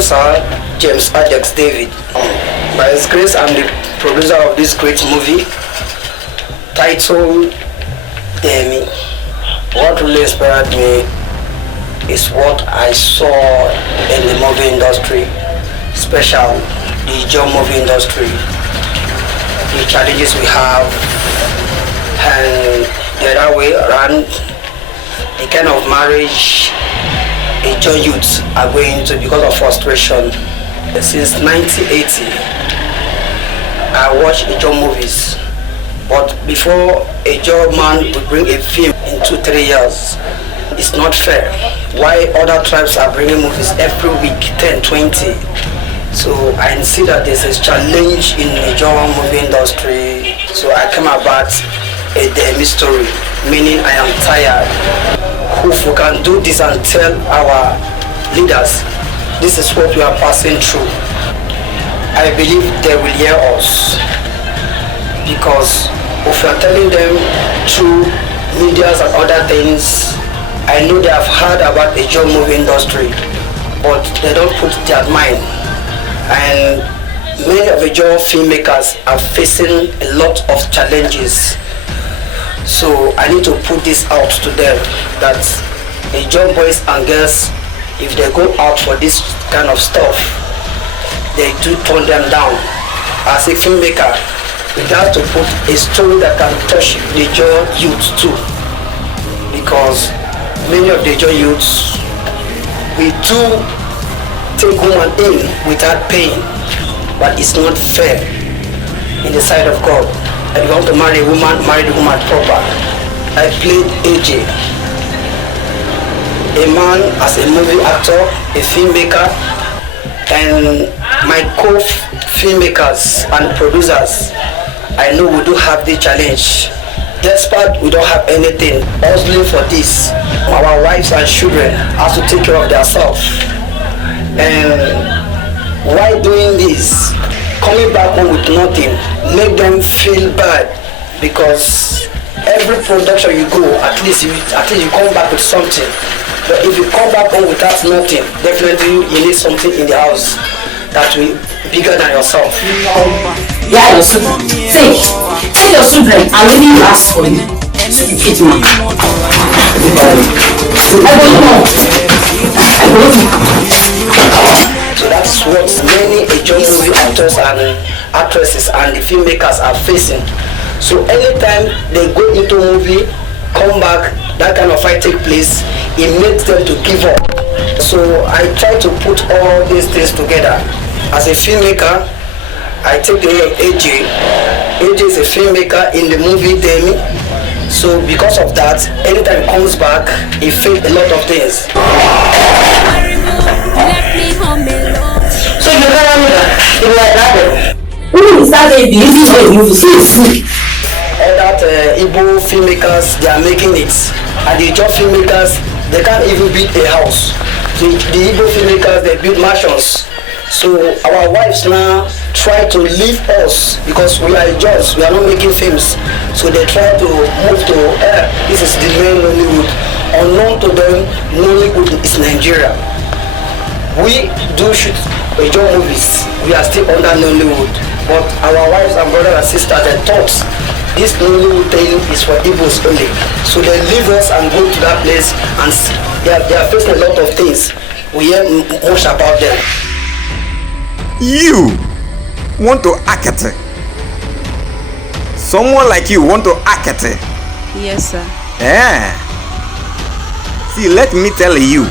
name, sir, James Ajax David. By His grace, I'm the producer of this great movie titled EDEINMI. What really inspired me is what I saw in the movie industry, especially the job movie industry, the challenges we have, and the other way around, the kind of marriage the young youths are going to because of frustration. Since 1980, I watch job movies, but before a job man will bring a film in 2-3 years, it's not fair. Why other tribes are bringing movies every week, 10, 20? So I see that there's a challenge in the job movie industry. So I came about a EDEINMI story, meaning I am tired. If we can do this and tell our leaders, this is what we are passing through, I believe they will hear us. Because if we are telling them through medias and other things, I know they have heard about the job movie industry, but they don't put their mind. And many of the job filmmakers are facing a lot of challenges. So I need to put this out to them that the young boys and girls, if they go out for this kind of stuff, they do turn them down. As a filmmaker, we have to put a story that can touch the young youth too. Because many of the young youths, we do take woman in without paying, but it's not fair in the sight of God. If you want to marry a woman, marry the woman proper. I played AJ, a man as a movie actor, a filmmaker, and my co-filmmakers and producers, I know we do have the challenge. Despite we don't have anything, hustling for this, our wives and children have to take care of themselves. And why doing this? Coming back home with nothing, make them feel bad, because every production you go, at least you come back with something. But if you come back home without nothing, definitely you need something in the house that will be bigger than yourself. Yeah, your children. Say your children are really ask for you to feed me. I don't know. So that's what many job movie actors and actresses and the filmmakers are facing. So anytime they go into a movie, come back, that kind of fight take place, it makes them to give up. So I try to put all these things together. As a filmmaker, I take the name of AJ. AJ is a filmmaker in the movie EDEINMI. So because of that, anytime he comes back, he faced a lot of things. So you know you were that. Who is that baby? This is a movie. All that Igbo filmmakers, they are making it. And the job filmmakers, they can't even build a house. The Igbo filmmakers, they build mansions. So our wives now try to leave us because we are jobs, we are not making films. So they try to move to, this is the main Nollywood. Unknown to them, Nollywood is Nigeria. We do shoot job movies, we are still under Nollywood. But our wives and brothers and sisters, they thought this Nollywood thing is for Igbos only. So they leave us and go to that place, and they are facing a lot of things. We hear much about them. You want to act? Someone like you want to act? Yes, sir. Yeah. See, let me tell you,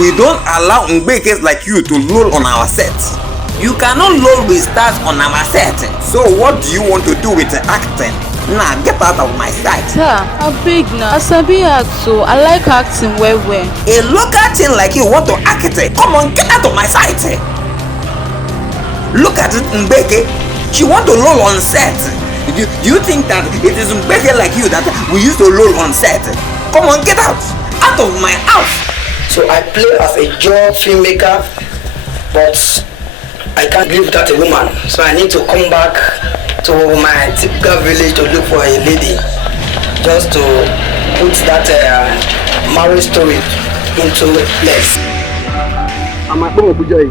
we don't allow Mbekes like you to roll on our set. You cannot roll with stars on our set. So what do you want to do with the acting? Nah, get out of my sight. Sir, I'm big now. I sabi act, so I like acting well. A local thing like you want to act? Come on, get out of my sight. Look at it, Mbeke. She want to roll on set. Do you think that it is Mbeke like you that we used to roll on set? Come on, get out of my house. So I play as a job filmmaker, but I can't live without a woman. So I need to come back to my typical village to look for a lady, just to put that marriage story into place. I'm a phone with joy.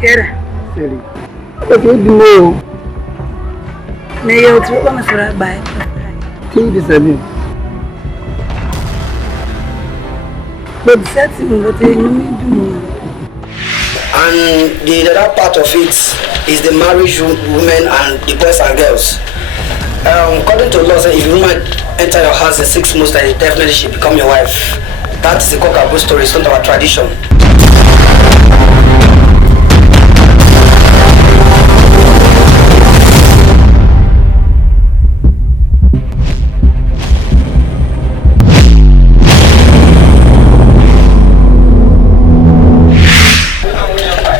Kera. Sorry. What do you know? May you try to answer by. Think this is me. But that's what you do. And the other part of it is the marriage women and the boys and girls. According to law, if a woman enter your house in 6 months, then definitely she become your wife. That is a cockaboo story. It's not our tradition.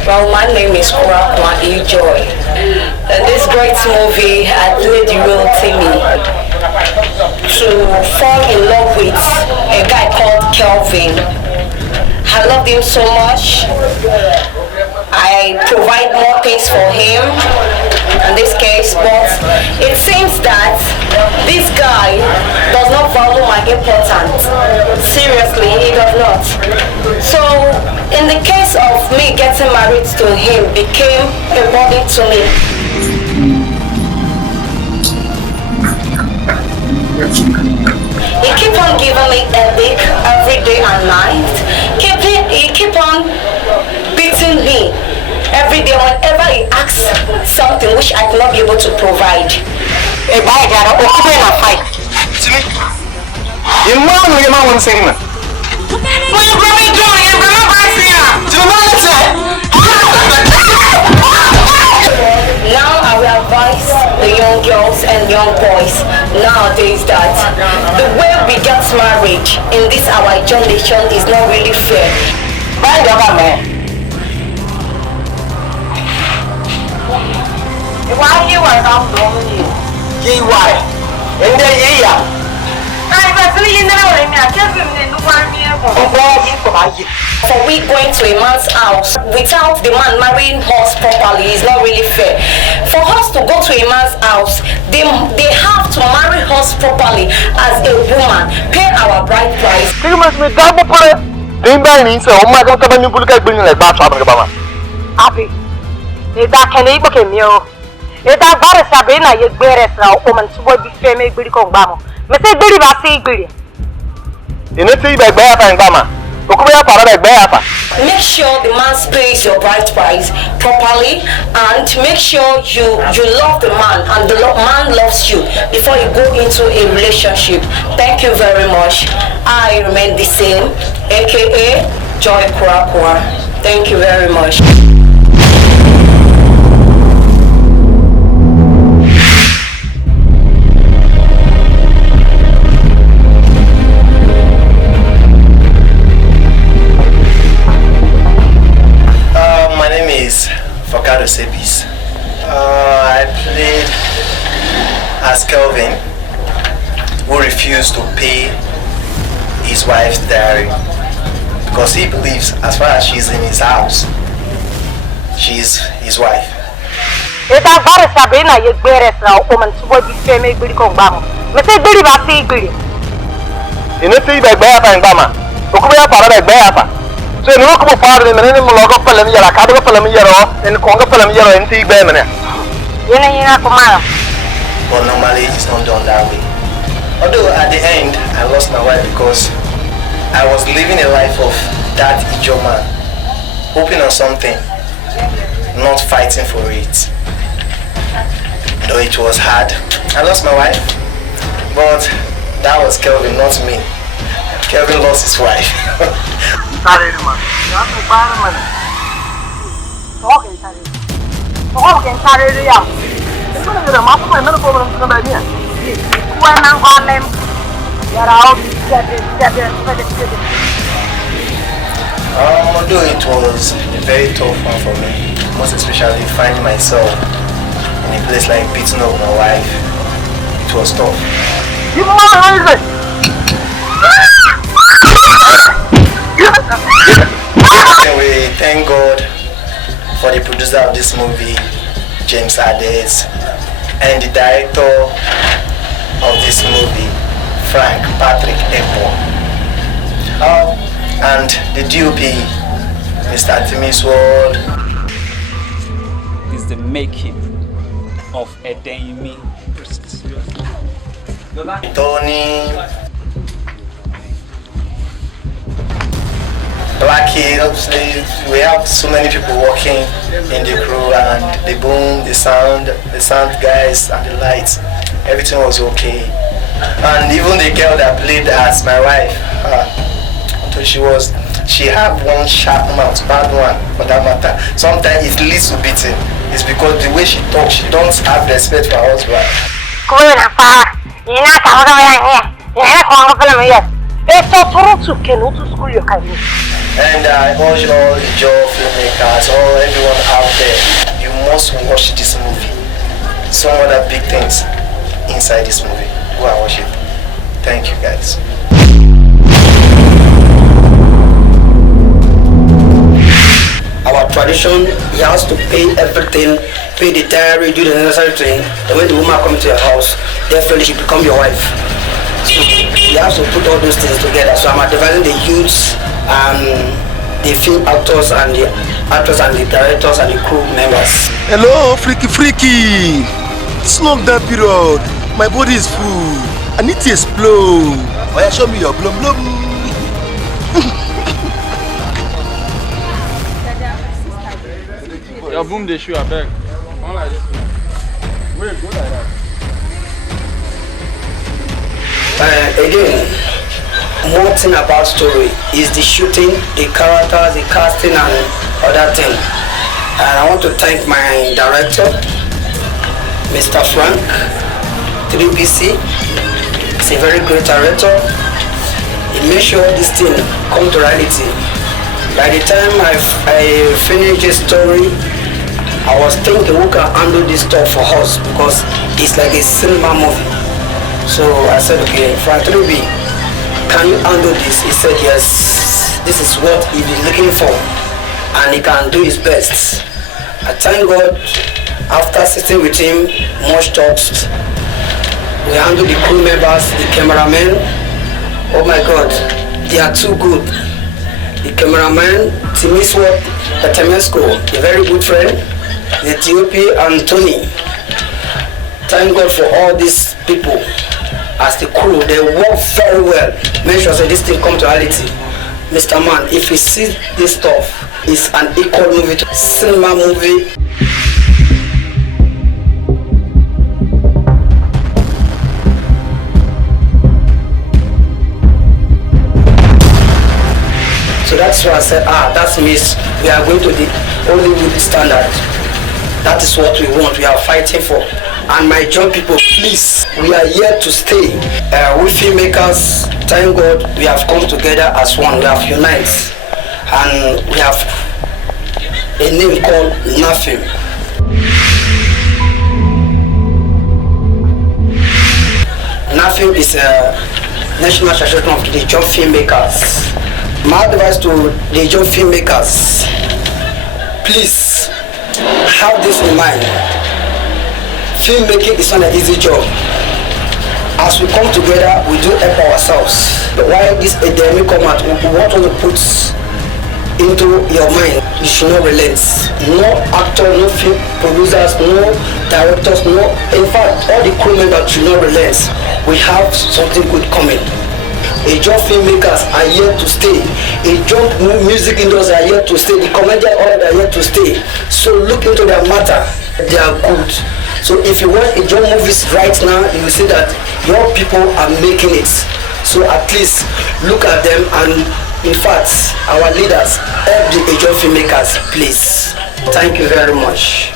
Well, my name is Kurakma Joy. And this great movie had played the role Timmy to fall in love with a guy called Kelvin. I loved him so much. I provide more things for him in this case, but it seems that this guy does not value my importance. Seriously, he does not. So, in the case of me getting married to him became a burden to me. He keep on giving me headache every day and night. He keep on beating me every day whenever he asks something which I cannot be able to provide. Hey, bye, Dad. I'm going to fight. You know what you're not saying. What you bring me doing? You bring me back here. Do you know what I'm Now I will advise the young girls and young boys nowadays that the way we get married in this our generation is not really fair. Bye, man. Why you are not doing you? Why? And then yeah. For we going to a man's house without the man marrying us properly is not really fair. For us to go to a man's house, they have to marry us properly as a woman, pay our bride price. Abi. Ida kene ibo ke mi o. Ida bare sabe na ye gbere sra o man tubo bi fe me gbiri ko ngba mo. Me se gbiri ba se gbiri. Ine ti be gbe afa ngba ma. Okume ya para be gbe afa. Make sure the man pays your bride price properly and make sure you love the man and the man loves you before you go into a relationship. Thank you very much. I remain the same, aka Joy Kurakwa. Thank you very much. Sebis. I played as Kelvin, who refused to pay his wife's dowry because he believes as far as she's in his house, she's his wife. Ida bare sabe na ye gbere sra o man tubo bi fe me gbiri ko ngba mo. Me se gbiri ba se gbiri. Ine ti be gbe afa ngba ma. Okume ya para be gbe afa. So no ko pa de mene mo logo pele mi yara ka do pele mi yaro en ko ngo pele mi yaro en ti gbe mene. Yena ko ma. But normally it's not done that way. Although at the end I lost my wife because I was living a life of that Ijo man, hoping on something, not fighting for it. Though it was hard. I lost my wife, but that was Kelvin, not me. Kelvin lost his wife. Sorry, man. You have to buy man. Okay, sorry. Okay, sorry, yeah. It's going to be a map of my medical problem to come back here. When I'm on them, you're out. Although it was a very tough one for me, most especially finding myself in a place like beating up my wife, it was tough. You know what is it? We thank God for the producer of this movie, James Ades, and the director of this movie, Frank Patrick Epo, and the DOP, Mr. Timmy's World. Is the making of EDEINMI. Tony, Black Hills. We have so many people working in the crew, and the boom, the sound guys, and the lights. Everything was okay. And even the girl that played as my wife, she had one sharp mouth, bad one for that matter. Sometimes it leads to beating. It's because the way she talks, she don't have respect for her husband. And I urge all the job filmmakers, everyone out there, you must watch this movie. Some other big things inside this movie. Go and watch it. Thank you guys. Our tradition, he has to pay everything, pay the diary, do the necessary thing. And when the woman comes to your house, definitely she become your wife. So you have to put all those things together. So I'm advising the youths and the film actors and the actors and the directors and the crew members. Hello, freaky. It's lockdown period. My body is full. I need to explode. Oh yeah, show me your blum blum. Your boom they show a bag. Not like this. Wait, go like that. Again, more thing about story is the shooting, the characters, the casting and other thing. And I want to thank my director, Mr. Frank, 3BC. He's a very great director. He made sure this thing come to reality. By the time I finished this story, I was thinking who can handle this stuff for us because it's like a cinema movie. So I said, okay, Frank 3B, can you handle this? He said, yes, this is what he is looking for and he can do his best. I thank God, after sitting with him, much talks, we handle the crew members, the cameramen. Oh my God, they are too good. The cameraman, Timmy's World, the Temesco, a very good friend, the TOP and Tony. Thank God for all these people as the crew. They work very well. Make sure that this thing come to reality. Mr. Man, if you see this stuff, it's an equal movie to cinema movie. So that's why I said, that means we are going to the Hollywood standard. That is what we want, we are fighting for. And my young people, please, we are here to stay. We filmmakers, thank God, we have come together as one, we have united. And we have a name called NAFIM. NAFIM is a National Association of the Young Filmmakers. My advice to the young filmmakers, please have this in mind. Filmmaking is not an easy job. As we come together, we do help ourselves. But while this EDEINMI come out, we want to put into your mind, you should not relent. No actor, no film producers, no directors, no. In fact, all the crew members should not relent. We have something good coming. A job filmmakers are here to stay. A job music industry are here to stay. The comedian all are here to stay. So look into their matter. They are good. So if you watch a job movies right now, you will see that your people are making it. So at least look at them and in fact, our leaders help the job filmmakers, please. Thank you very much.